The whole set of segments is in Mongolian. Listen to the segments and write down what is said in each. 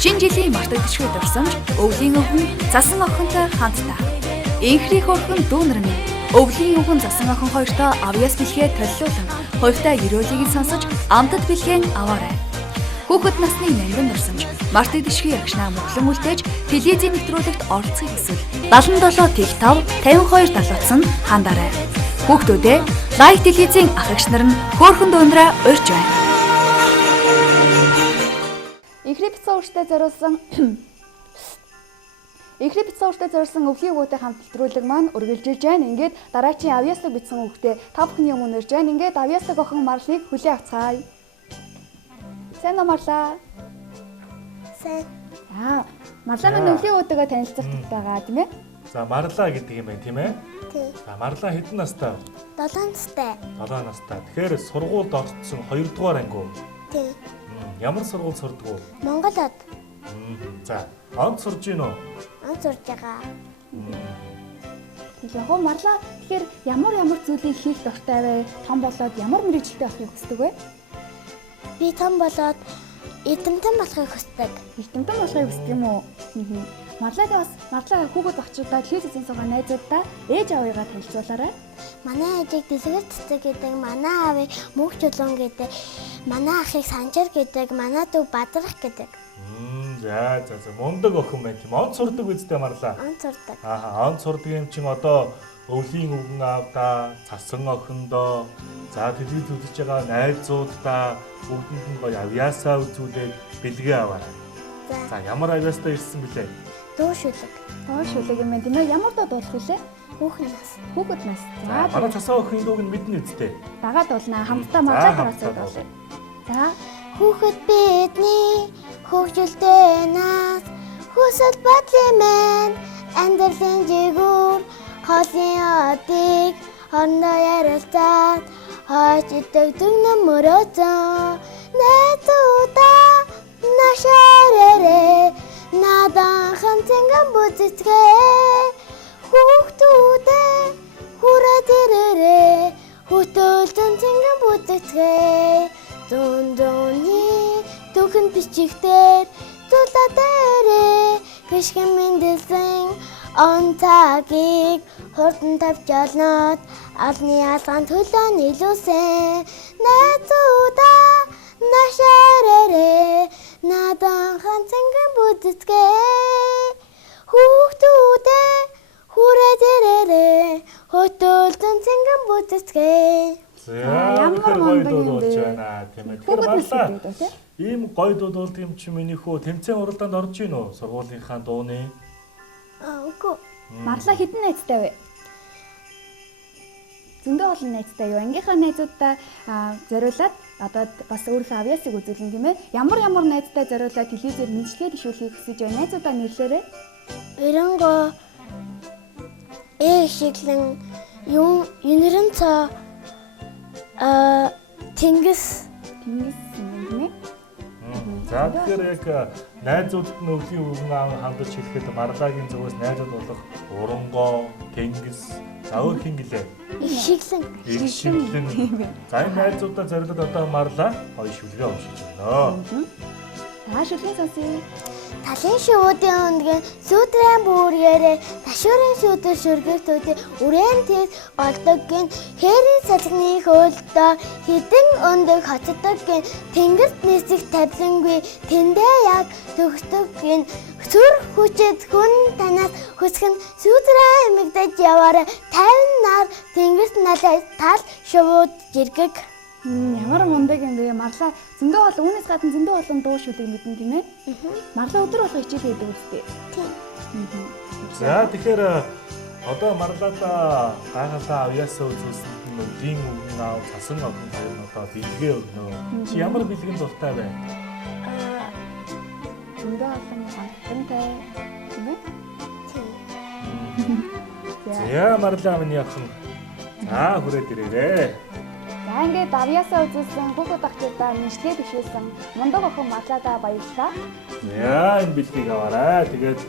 Шинэ жилийн мартагдчихгүй дурсамж өвлийн өвгөн засан охинтой хамтдаа. Инхрийн хөрхөн дүүнэр минь өвлийн өвгөн засан охин хоёртой авьяас бэлгээ төлөвлөлөн хоёртой ерөөлийг сонсож амтд бэлгээн аваарай. Хүүхэд насны нандин дурсамж мартагдчихгүй агшнаа мөглөн үлдээж телевизийн нэвтрүүлэгт оролцохыг хүсвэл 77 TikTok 52 70-сан хандаарай. Хүүхдүүдээ лайк телевизийн ах эгч нар нь хөөрхөн дүүнрээ урьж байна. Инхрийн бицэн ууртай зориулсан өвлийн өвгөтэй хамт нэвтрүүлэг маань үргэлжилж байна. Ингээд дараачийн авьяаслаг бицэн өвгөтэй 5 бүхний өмнө урьж байна. Ингээд авьяаслаг охин Марлыг хүлээн авцгаая. Сайн уу Марлаа? Сайн. Марлаа маань өвлийн өвгөтэйгээ танилцах байгаа тийм ээ? За Марлаа гэдэг юм байна тийм ээ? Тий. За Марлаа хэдэн настай? 7 настай. 7 настай. Тэгэхээр сургуульд орсон 2 дугаар анги уу? Тий. Ямар сургууль сурдаг уу? Монголд. За, онд сурж гин үү? Онд сурж байгаа. Яг гоо Марлаа тэгэхээр ямар зүйлийг хийх дуртай вэ? Том болоод ямар мэргэжилтэй болохыг хүсдэг вэ? Би том болоод эрдэмтэн болохыг хүсдэг. Эрдэмтэн болохыг хүсдэг юм уу? Марлаа хүүхэд багчуудаа телевизэн суугаа найзуудаа ээж аваагаа танилцуулаарай. Манай ээжийг дэлгэр цэцэг гэдэг, манай аавыг мөнх чулуун гэдэг, манай ахыг санжир гэдэг, манай дүү бадрах гэдэг. За мундаг охин байна тийм. Онд сурдаг үстэй Марлаа. Онд сурдаг. Онд сурдаг юм чин одоо өвлийн өвгөн аавдаа, цасан охиндоо, за телевиз үзэж байгаа найзуудаа бүгдэнд нь гоё авьяасаа үзүүлээд бэлгээ аваарай. За ямар авьяастай ирсэн бэлээ? Дөөшөлөг. Дөөшөлөг юм байна тийм ээ. Ямар дууд болох вүлээ? Хүүхэд нас. Хүүхэд нас. За манай цасан охин дууг нь мэднэ үстэй. Дагаад болно. Хамтдаа Марлаа хараасаа болно. За хүүхэд бидний хөгжилтэй нас хүсэл бодлын амьдралын жигүүр хоолын одыг хоорондоо ярилцаад хойч идэг дүгнэн мөрөөцөн найзуудаа нашаарэ надан ханцанган бүзэцгээ хүүхдүүдээ хүрээд ирээрээ хөтөлдөн цэнгэн бүзэцгээ зүүн түүхэн бичигдээр зулаа дээрээ гიშгэн мэндэлсэн он цагийг хурдан тавьж олнод алны алгаан төлөө нийлүүлсэн найзуудаа нашаарэ надан ханцанган бүзэцгээ хүүхдүүдээ хүрээд ирээрээ хөтөлдөн цэнгэн бүзэцгээ. Ямар гоё дууд болж байна тийм ээ. Тэгэхээр Марлаа ийм гоё дууд болд юм чи миний хөө тэмцээн уралдаанд орж гин үү? Сургуулийнхаа дууны. Үгүй. Марлаа хэдэн найзтай вэ? Зөндөө олон найзтай юу? Ангийнхаа найзуудаа зориулаад одоо бас өөрийнхөө авьяасыг үзүүлэн тийм ээ. Ямар найзтай зориулаад телевизээр мэдлэгээ бишүүлэхийг хүсэж байна. Найзуудаа нэрлээрэй. Эренго Шиглэн Юнэрэнцо Тэнгис юм тийм ээ. За тэгэхээр яг найзуудад нь өвлийн өвгөн аав хандаж хэлэхэд Марлагийн зүгээс найзууд болох Уранго, Тэнгис, өөр хин гэлээ. Шиглэн. За энэ найзуудаа зориулаад одоо Марлаа гоё шүлгээ уншиж байна. Шүлгийн сонсъё. Талын шивүүдийн өндгэн сүтрэн бүргээрээ ташуурын шүдэр шүргэгтүүдийн үрэн тэс олдог гин хэрийн салхины хөлдөө хідэн өндөг хоцдог гин тэнгэрт нисэх тавлангүй тэндээ яг төгсдөг гин сүр хүчит хүн танаас хүсгэн сүтрэн эмэгдэж яваарай 50 нар тэнгэрт налаа тал шивүүд жиргэг. Ямар мундаг юм бэ? Марлаа зөндөө бол үүнээс гадна зөндөө олон дуу шүлэг мэднэ тийм ээ. Марлаа өдөр болго хичээлээ хийдэг үстэй. Тийм. За тэгэхээр одоо Марлаада гайхалтай авьяасаа үзүүлсэн өвлийн өвгөн аав цасан охин хоёр нь одоо бэлгээ өгнө. Чи ямар бэлгэн дуртай вэ? Зөндөө олон хангалттай тийм ээ. За Марлаа минь яхан. За хүрээд ирээрээ. За ингээд авьяасаа үзүүлсэн хүүхэд багчуудаа мэдлэгээ бишүүлсэн мундаг охин Марлаадаа баярлалаа. Яа энэ бэлгийг аваарай. Тэгээд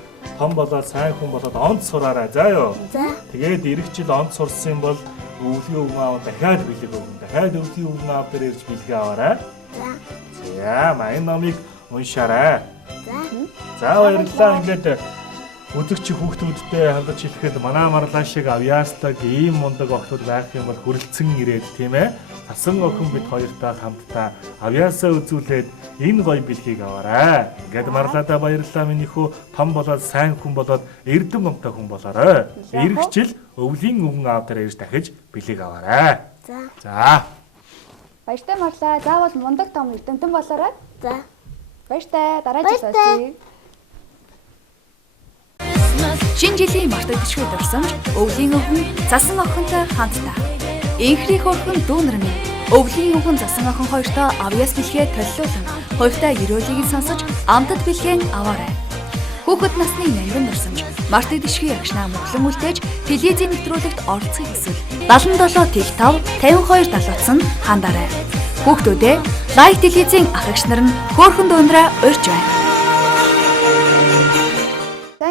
том болоод сайн хүн болоод онд сураарай. За юу. За. Тэгээд эх жил онд сурсан бол өвлийн өвгөн аав дахиад бэлэг өгнө. Дахиад өвлийн өвгөн аав дээр ирж бэлгээ аваарай. За. За энэ номыг уншаарай. За баярлалаа. Ингээд үзэгч хүүхдүүдтэй хандаж хэлэхэд манай марлаа шиг авьяаслаг ийм мундаг охтууд байх юм бол хүрэлцэн ирээд тийм ээ. Тасан охин бид хоёртай хамтдаа авьяасаа үзүүлээд энэ гоё бэлгийг аваарай. Ингээд марлаадаа баярлалаа миний хүү том болоод сайн хүн болоод эрдэм номтой хүн болоорой. Ирэх жил өвлийн өвгөн аав дээр ирж дахиж бэлгийг аваарай. За. Баяртай марлаа. Заавал мундаг том эрдэмтэн болоорой. За. Баяртай. Дараа жил уулзъя. Шинэ жилийн мартаг гişгүй дурсамж өвлийн өвгөн засан охинтой хамтдаа. Инхри хөрхөн дүүнэр минь өвлийн өвгөн засан охин хоёртой авьяас бэлгээ төлөвлөлөн хувьтай ерөөлийг сонсож амтд бэлгээн аваарай. Хүүхэд насны мянган дурсамж мартаг гişгүй агшнаа мөглөн үлдээж телевизийн нэвтрүүлэгт оролцохыг хүсвэл 77 Тэл 5 52 70 хандаарай. Хүүхдүүдээ лайв телевизийн ах эгч нар нь хөөрхөн дүүнрээ урьж байна.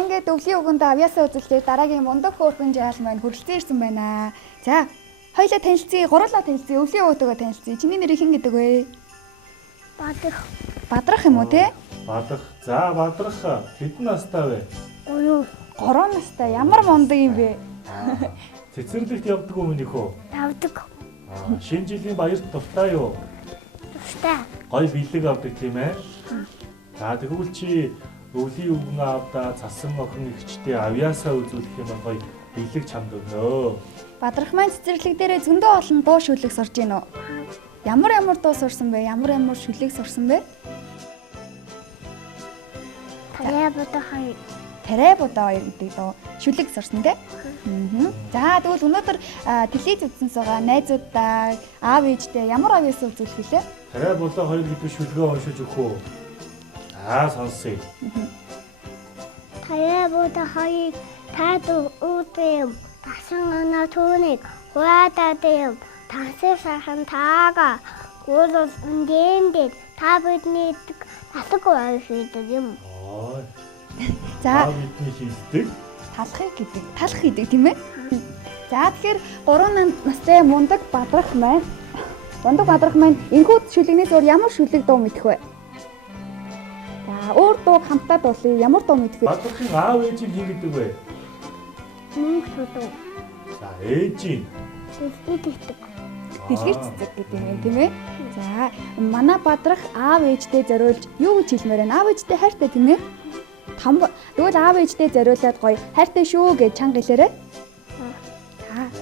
Ингээд өвлийн өвгөнд авьяасаа үзүүлээд дараагийн мундаг хөөрхөн жаал маань хүрэлцэн ирсэн байна. За, хоёулаа танилцъя, гурлаа танилцъя, өвлийн өвгөөгөө танилцъя. Чиний нэр хэн гэдэг вэ? Бадрах. Бадрах юм уу те? Бадрах. За Бадрах хэдэн настай вэ? 3 настай. Ямар мундаг юм бэ? Цэцэрлэгт явдаг уу миний хөө? Тавдаг. Шинэ жилийн баярт дуртай юу? Дуртай. Гоё бэлэг авдаг тийм ээ. За тэгвэл чи өвлийн өвгөн аавдаа цасан охин ихчтэй авьяасаа үзүүлэх юм бол гоё бэлэг чамд өгнө. Бадрах маань цэцэрлэг дээрээ зөндөө олон дуу шүлэг сурж гин үү? Ямар дуу сурсан бэ? Ямар шүлэг сурсан бэ? Тарай будаа хоёр гэдэг дуу шүлэг сурсан те. За тэгвэл өнөөдөр телевиз үзсэн байгаа найзуудаа аав ээжтэй ямар авьяасаа үзүүлэх вүлээ? Тарай будаа хоёр гэдэг шүлгээ уншиж өгөх үү? Сонсъё. Тарай будаа хоёр таад үүдэм тасан ана түүнийг хуаатаадэм тансэр сахан таага гол үндэмдээ та бидний талах байх юм. За бидний хийдэг талах гэдэг тийм ээ. За тэгэхээр 3 настай мундаг Бадрах маань энэхүү шүлэгнээс өөр ямар шүлэг дуу мэдэх вэ? За өөр дуу хамтдаа дуулъя. Ямар дуу мэдэх вэ? Бадрахын аав ээжийг хин гэдэг вэ? Мөнгөдөө. За ээжийн Дэлгэр цэцэг гэдэг юм тийм ээ. За манай Бадрах аав ээжтэй зориулж юу гэж хэлмээр байна? Аав ээжтэй хайртай тийм ээ. Тэгвэл аав ээжтэй зориулаад гоё хайртай шүү гэж чанга хэлээрэй.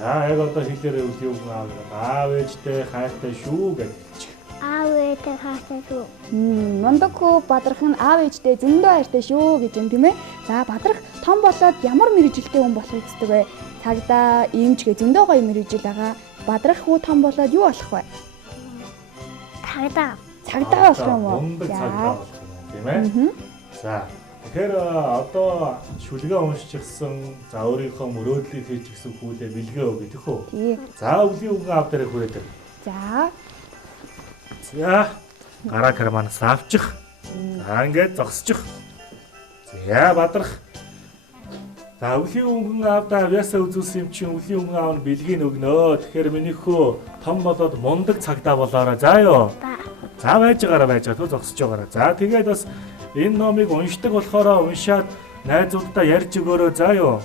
Яг одоо хэлээрэй өвлийн өвгөн аав ээжтэй хайртай шүү гэж. Аав ээжтэй хайртай шүү. Мундаг хүү Бадрах нь аав ээжтэй зөндөө хайртай шүү гэж юм тийм ээ. За Бадрах том болоод ямар мэрэгжилтэй хүн болохыг хүсдэг вэ? Цагдаа, эмчгээ зөндөө гоё мэрэгжил байгаа. Бадрах хүү том болоод юу болох вэ? Цагдаа болох юм уу? Мундаг цагдаа болох юм тийм ээ. За тэгэхээр одоо шүлгээ уншчихсан, за өөрийнхөө мөрөөдлийг хийж гисэн хүүдээ бэлгээ өгье гэх үү? Тий. За өвлийн өвгөн аав дээр хүрээдэг. За гараа карманаас авчих. За ингээд зогсчих. За Бадрах. За өвлийн өвгөн аавдаа авьяасаа үзүүлсэн юм чинь өвлийн өвгөн аав нь бэлгийг өгнө. Тэгэхээр миний хөө том болоод мундаг цагдаа болоорой. За юу? За байж байгаа зогсож байгаарай. За тэгээд бас энэ номыг уншдаг болохоор уншаад найзуудтай ярьж өгөөрэй. За юу?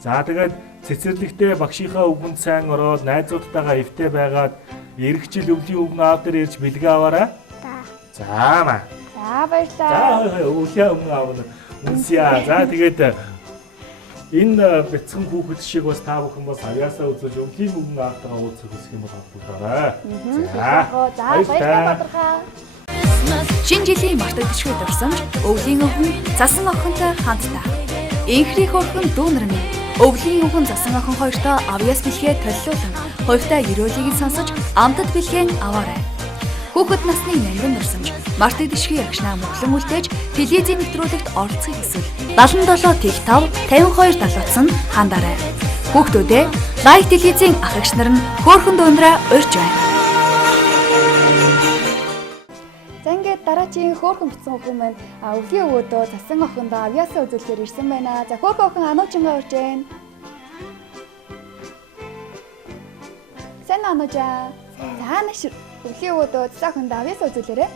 За тэгээд цэцэрлэгтээ багшийнхаа өвгөнд сайн ороод найзуудтайгаа эвтэй байгаад ирэх жил өвлийн өвгөн аав дээр ирж бэлгээ аваарай. За маа. За баярлалаа. За өвлийн өвгөн аав нь үнсье. За тэгээд энэ бяцхан хүүхэд шиг бас та бүхэн бас авьяасаа үзүүлж өвлийн өвгөн аавтайгаа уулзах хүсэх юм бол холбогдоорой. За баярлалаа Бадрахаа. Шинэ жилийн мартаг гişгүй дурсамж өвлийн өвгөн засан охинтой хамтдаа. Инхри хөрхөн дүүнэр минь өвлийн өвгөн засан охин хоёртой авьяас бэлгээ төлөвлөлөн хувьтай ерөөлийг сонсож амтд бэлгээн аваарай. Хүүхэд насны мянган дурсамж мартаг гişгүй агшнаа мөглөн үлдээж телевизийн нэвтрүүлэгт оролцохыг хүсвэл 77 Тэл 5 52 70 хандаарай. Хүүхдүүдээ лайв телевизийн ах эгч нар нь хөөрхөн дүүнрээ урьж байна. За ингээд дараагийн хөөрхөн битсэн охин маань өвлийн өвгөөдөө засан охиндоо авьяасаа үзүүлэхээр ирсэн байна. За хөөрхөн охин ануучингаа урьж байна. Сайн ануужаа. За наш өвлийн өвгөөдөө засан охиндоо авьяасаа үзүүлээрэй.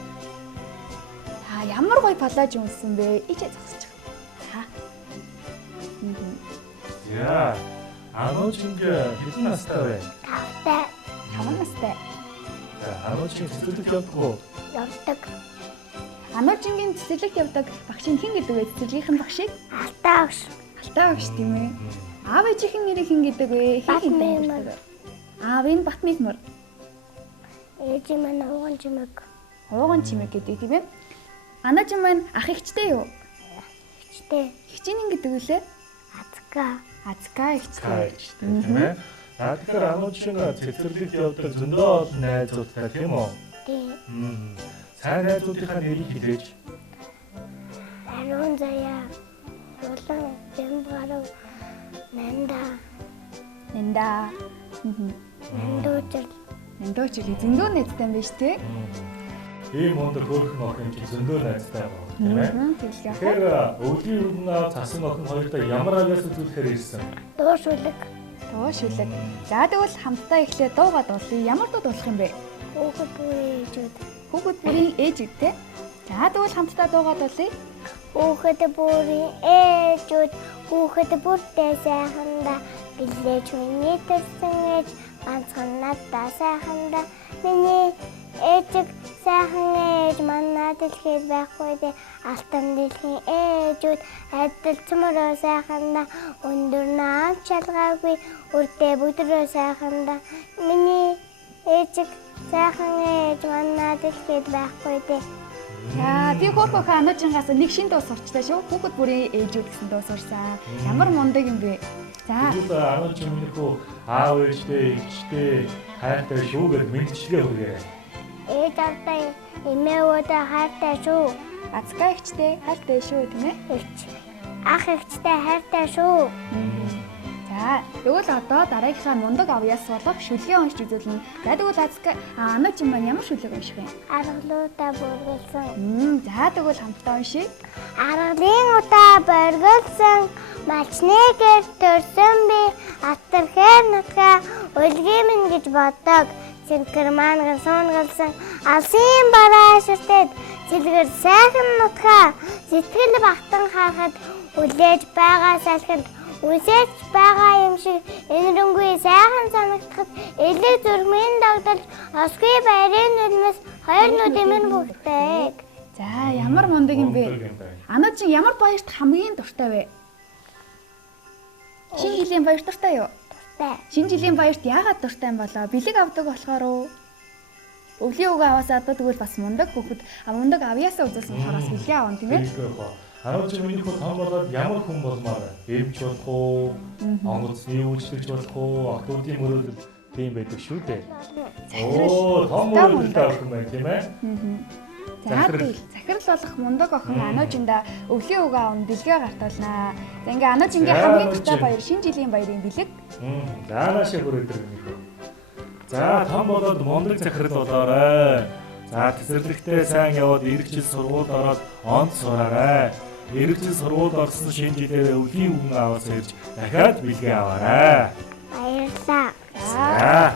ямар гоё палаж юмсан бэ? Ичээ зогсож байгаа. За. Ануучинг хэдэн настай вэ? 5 настай. За, ануучинг цэцэрлэгт явдаг уу? Явдаг. Ануучингийн цэцэрлэгт явдаг багшийн хэн гэдэг вэ? Цэцэрлэгийнхэн багшийг? Алтаа өгш. Алтай багш тийм ээ. Аав ээжийн нэрийг хэн гэдэг вэ? Батмимэр. Аав нь Батмимэр. Ээж минь ууган чимэг. Ууган чимэг гэдэг тийм ээ. Анаачин маань ах эгчтэй юу? Эгчтэй. Эгчийн хэн гэдэг вүлээ? Азка эгчтэй. Тийм ээ. Тэгэхээр ануучинг цэцэрлэгт явдаг зөндөө олон найзуудтай тийм үү? Тийм. Сайн найзуудынхаа нэрийг хэлээч. Ариун заяа. Улан Бямбарав. Нанда. Нэндөөч зөндөө найзтай юм биш тий? Ийм өндөр хөөрхөн охин чи зөндөө найзтай байгаа тийм ээ. Тэгэлээ. Тэгэхээр өвлийн өвгөн цасан охин хоёртой ямар авьяас үзүүлэхээр ирсэн? Дуушүлэг. Туушүлэг. За тэгвэл хамтдаа эхлээ дуугаа дуулъя. Ямар дуу дуулах юм бэ? Хүүхэд бүрийн ээжүүд. Хүүхэд бүрийн ээжүүд те. За тэгвэл хамтдаа дуугаа дуулъя. Хүүхэд бүрийн ээжүүд. Хүүхэд бүртээ сайханда гэлээж миний төрсөн ээж ганцхан надаа сайханда миний ээжиг сайхан ээж манаа дэлхийд байхгүй дээ алтан дэлхийн ээжүүд адил цөмөрөө сайханда өндөр наам чалгаагүй үрдээ бүдрөө сайханда миний ээжиг сайхан ээж манаа дэлхийд байхгүй дээ. За би хөөхөө ануучингаас нэг шин дуу сурчтай шүү. Хүүхэд бүрийн ээжүүд гэсэн дуу сурсан. Ямар мундаг юм бэ? За. Тэгвэл ануучин минийхүү аав ээжтэй, эгчтэй хайртай шүү гэж мэдчилгээ хүргээрэй. Ээж автай эмээвүүдээ хайртай шүү. Азка эгчтэй хайртай шүү тийм ээ? Эгч. Ах эгчтэй хайртай шүү. За тэгвэл одоо дараагийнхаа мундаг авьяас болох шүлгээ уншиж үзүүлнэ. За тэгвэл Азка ануучин маань ямар шүлэг унших вэ? Аргалуудаа бүргэлсэн. За тэгвэл хамтдаа уншийе. Аргалын удаа боргилсан малчнэгээр төрсөн би атархээр нутгаа үлгий минь гэж боддог. Цэнхэр маанган суунгалсан алсын бараа шүртэд цэлгэр сайхан нутгаа сэтгэл багтан харахад үлээж байгаа салхинд үсэж байгаа юм шиг энэрэнгүй сайхан санагдахад элэг зүрхмийн догдолж осгүй байрын нүднээс хоёр нүдэмэр бүгдэг. За ямар мундаг юм бэ? Ануучин ямар баярт хамгийн дуртай вэ? Шинэ жилийн баяр дуртай юу? Шинэ жилийн баярт яагаад дуртай юм болоо? Бэлэг авдаг болохоор уу? Өвлийн үгээ аваасаа одоо тэгвэл бас мундаг хүүхэд мундаг авьяасаа үзүүлсэн болохоор бас бэлгээ аван тийм ээ? Ануучин минийхүү том болоод ямар хүн болмоор вэ? Эвч болох уу? Онгоцны үйлчлэгч болох уу? Охтуудын мөрөөдөл тийм байдаг шүү дээ. Том мөрөөдөлтэй охин байна тийм ээ? Захирал болох мундаг охин ануучинда өвлийн үгээ аван бэлгээ гартуулнаа. За ингээ ануучингийн хамгийн дуртай баяр шинэ жилийн баярын бэлэг. За наашаа хүрээдэг минийхүү. За том болоод мундаг захирал болоорой. За тэсэрлэгтээ сайн яваад иргэжил сургуульд ороод онц сураарай. Иргэжил сургуульд орсон шинэ жилээр өвлийн үгэн аваас ирж дахиад бэлгээ аваарай. Баярлалаа.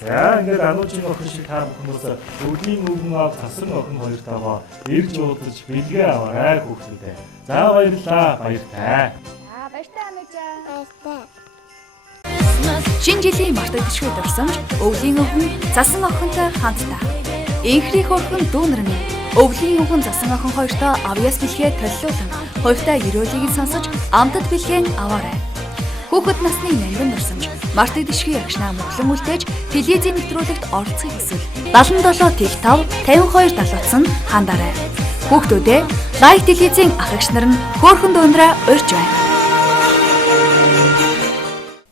За ингээд ануучин охин шиг та бүхэн өвлийн үгэн ав цасан охин хоёртойгоо ирж уудаж бэлгээ аваарай хүүхдүүдээ. За баярлалаа. Баяртай. За баяртай ануучаа. Баяртай. Шинэ жилийн мартагдшгүй дурсамж өвлийн өвгөн засан охинтой хамтдаа. Инхри хөрхөн дүүнэр минь өвлийн өвгөн засан охин хоёртой авьяас бэлгээ төлөвлөлөн хувьтай ерөөлийг сонсож амтд бэлгээн аваарай. Хүүхэд насны мянган дурсамж мартагдшгүй агшнаа мөглөн үлдээж телевизийн нэвтрүүлэгт оролцохыг хүсвэл 77 тэг 5 52 70 хандаарай. Хүүхдүүдээ лайв телевизийн ах эгч нар нь хөөрхөн дүүнрээ урьж байна.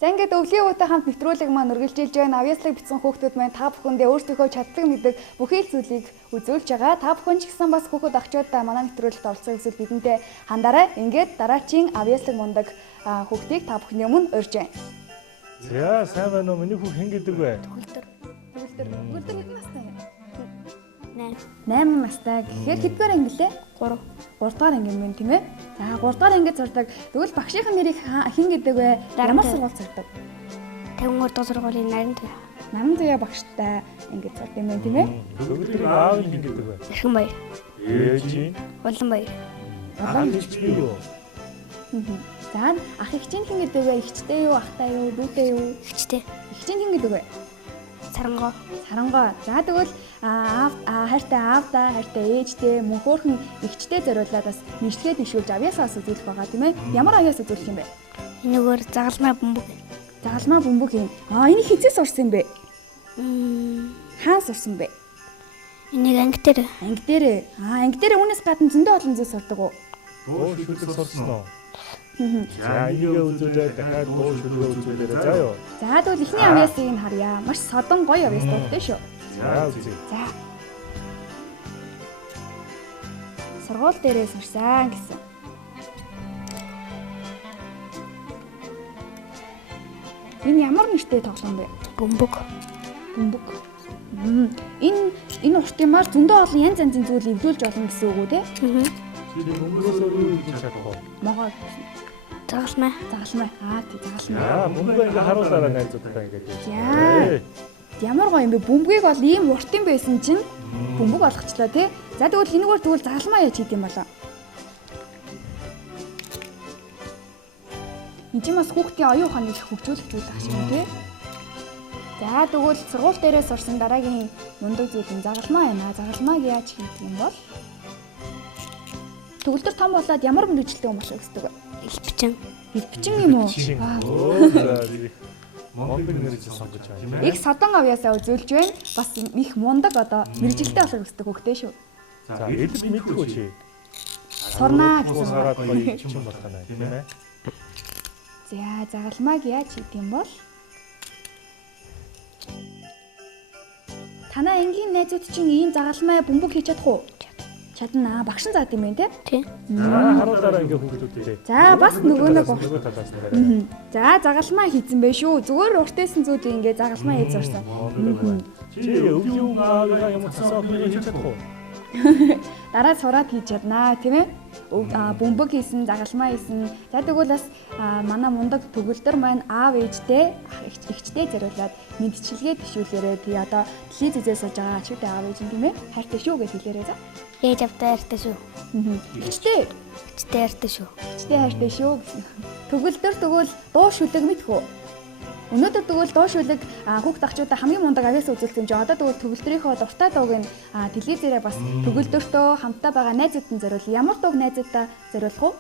За ингээд өвлийн өвөтэй хамт нэвтрүүлэг маань үргэлжилж байна. Авьяаслыг бичсэн хүүхдүүд маань та бүхэндээ өөрсдийнхөө чаддаг мэддэг бүхий л зүйлийг үзүүлж байгаа. Та бүхэн ч гэсэн бас хүүхэд охчуудаа манай нэвтрүүлэгт оролцохыг хүсвэл бидэнтэй хандаарай. Ингээд дараачийн авьяаслыг мундаг хүүхдийг та бүхний өмнө урьж байна. За сайн байна уу? Миний хүү хэн гэдэг вэ? Төгөлдөр хэдэн настай вэ? 8 настай. Тэгэхээр хэдгээр анги лээ? 3 дугаар анги юм тийм ээ. За 3 дугаар ангид сурдаг. Тэгвэл багшийн нэрийг хэн гэдэг вэ? Ямар сургууль сурдаг? 53 дугаар сургуулийн Наран туяа багштай ангид сурдаг юм байна тийм ээ. Төгөлдөр аав хэн гэдэг вэ? Эрхэн баяр. ээжийн Улаанбаяр. ах эгчтэй юу? За ах эгчийн хэн гэдэг вэ? Эгчтэй юу, ахтай юу, дүүтэй юу? Эгчтэй. Эгчийн хэн гэдэг вэ? Сарангоо. Сарангой. За тэгвэл хайртай аавдаа, хайртай ээжтэй, мөн хөөрхөн эгчтэй зориулаад бас нийслэгээ төвшүүлж авьяасаа үзүүлэх байгаа тийм ээ. Ямар авьяас үзүүлэх юм бэ? Энэгээр загалмай бөмбөг. Загалмаа бөмбөг юм. Энийг хизээс урсан бэ? Хаанс урсан бэ? Энийг анги дээр. Анги дээрээ. Анги дээрээ үүнээс гадна зөндөө олон зүйлс урдаг уу? Дуу шүлэг сурсан уу? За энийг үзүүлээд дахиад дуу шүлгээ үзүүлээрэй заа юу. За тэгвэл эхний авьяасыг нь харъя. Маш содон гоё авьяас дуудтай шүү. За үзье. За. Сургууль дээрээ сурсан гэсэн. Энэ ямар нэртэй тоглоом бэ? Бөмбөг. Бөмбөг. Энэ уртымаар зөндөө олон янз янзын зүйл эвлүүлж болно гэсэн үг үү те? Чи бөмбөгөөс юу хийж чадах вэ? Могоо. Загалмай. Загалмай. Тий загалмай. Бөмбөг ингээ харуулаарай найзуудтай ингээд. Яа. Ямар гоё юм бэ? Бөмбөгийг бол ийм урт юм байсан чинь бөмбөг болгочлоо тий. За тэгвэл энэгээр тэгвэл загалмай яаж хийд юм болоо? Энд чинь бас хүүхдийн оюун ухааныг хөгжүүлэх зүйл ах шиг тий. За тэгвэл сургууль дээрээ сурсан дараагийн мундаг зүйл нь загалмай байна. Загалмайг яаж хийдэг юм бол? Төгөлдөр том болоод ямар мэрэгчлээ юм болох гэсэн үг вэ? Элбчин. Элбчин юм уу? Мондөг нэрж сонгож байгаа тийм ээ. Их содон авьяасаа үзүүлж байна. Бас их мундаг одоо мэрэгжилтэй болох гэсэн хөгтэй шүү. За элб мэдгүй чи. Сурнаа гэсэн. Сараад гоё юм болох нь тийм ээ. За загалмайг яаж хийх юм бол? Танаа ангийн найзууд чинь ийм загалмай бөмбөг хийж чадах уу? Чадна. Багш нь заад юм байна те? Тий. Харуулаарай ингээ хүүхдүүдээ. За бас нөгөө нэг нөгөө талаас нь яриа. За загалмай хийсэн байх шүү. Зүгээр уртээсэн зүйлийг ингээ загалмай хийж сурсан. Чи өвлийн аагаа юм цаасаа хийж чадах уу? Дараа сураад хийж чаднаа тийм ээ. Бөмбөг хийсэн, загалмай хийсэн. За тэгвэл бас манай мундаг төгөлдөр маань аав ээжтэй, эгчтэй зориулаад мэдчилгээ төвшүүлээрээ тий одоо дэлхий зэзээ сууж байгаа ачуутай аав ээж юм тийм ээ. Хайртай шүү гэж хэлээрэй за. Ээж автай хайртай шүү. Эгчтэй. Эгчтэй хайртай шүү. Эгчтэй хайртай шүү гэсэн. Төгөлдөр тэгвэл дуу шүлэг мэдхүү. Өнөөдөр тэгвэл дуу шүлэг хүүхд ахчуудаа хамгийн мундаг авьяас үзүүлсэн юм жоо. Одоо тэгвэл төгөлдрийнхөө дуртай дууг нь телевизээрээ бас төгөлдөртөө хамтдаа байгаа найзуудад нь зориул. Ямар дууг найзуудаа зориулах уу?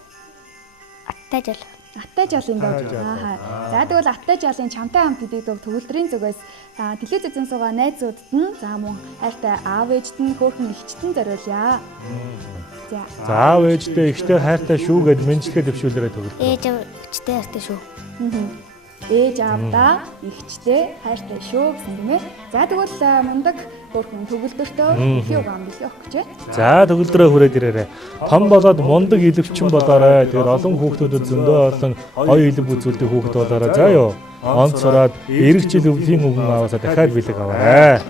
Аттай жал. Аттай жалын дуу. За тэгвэл аттай жалын чамтай хамт гэдэг дуу төгөлдрийн зүгээс телевиз эзэн суугаа найзуудад нь за мөн хайртай аав ээжд нь хөөрхөн эгчт нь зориулъя. За. За аав ээжтэй ихтэй хайртай шүү гэд мэнчилгээ төвшүүлээрэй төгөл. Ээж эгчтэй хайртай шүү. Ээж аавдаа эгчтэй хайртай шүү гэсэн юм ээ. За тэгвэл мундаг хөөрхөн төгөлдөртөө илүү гам билээ өгч байна. За төгөлдрөө хүрээд ирээрэй. Том болоод мундаг илвчин болоорой. Тэр олон хүүхдүүдэд зөндөө олон гоё илв үзүүлдэг хүүхд болоорой. За юу. Онц сураад эрэг жил өвлийн өвгөн аваасаа дахиад бэлэг аваарай.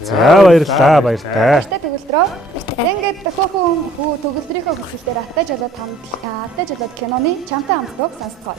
За баярлалаа баяртай. Баяртай төгөлдрөө. Ингээд хөөхөн төгөлдрийнхөө хөшөлтөөр аттай жалаад киноны чамтай хамт дууг сонсцгоо.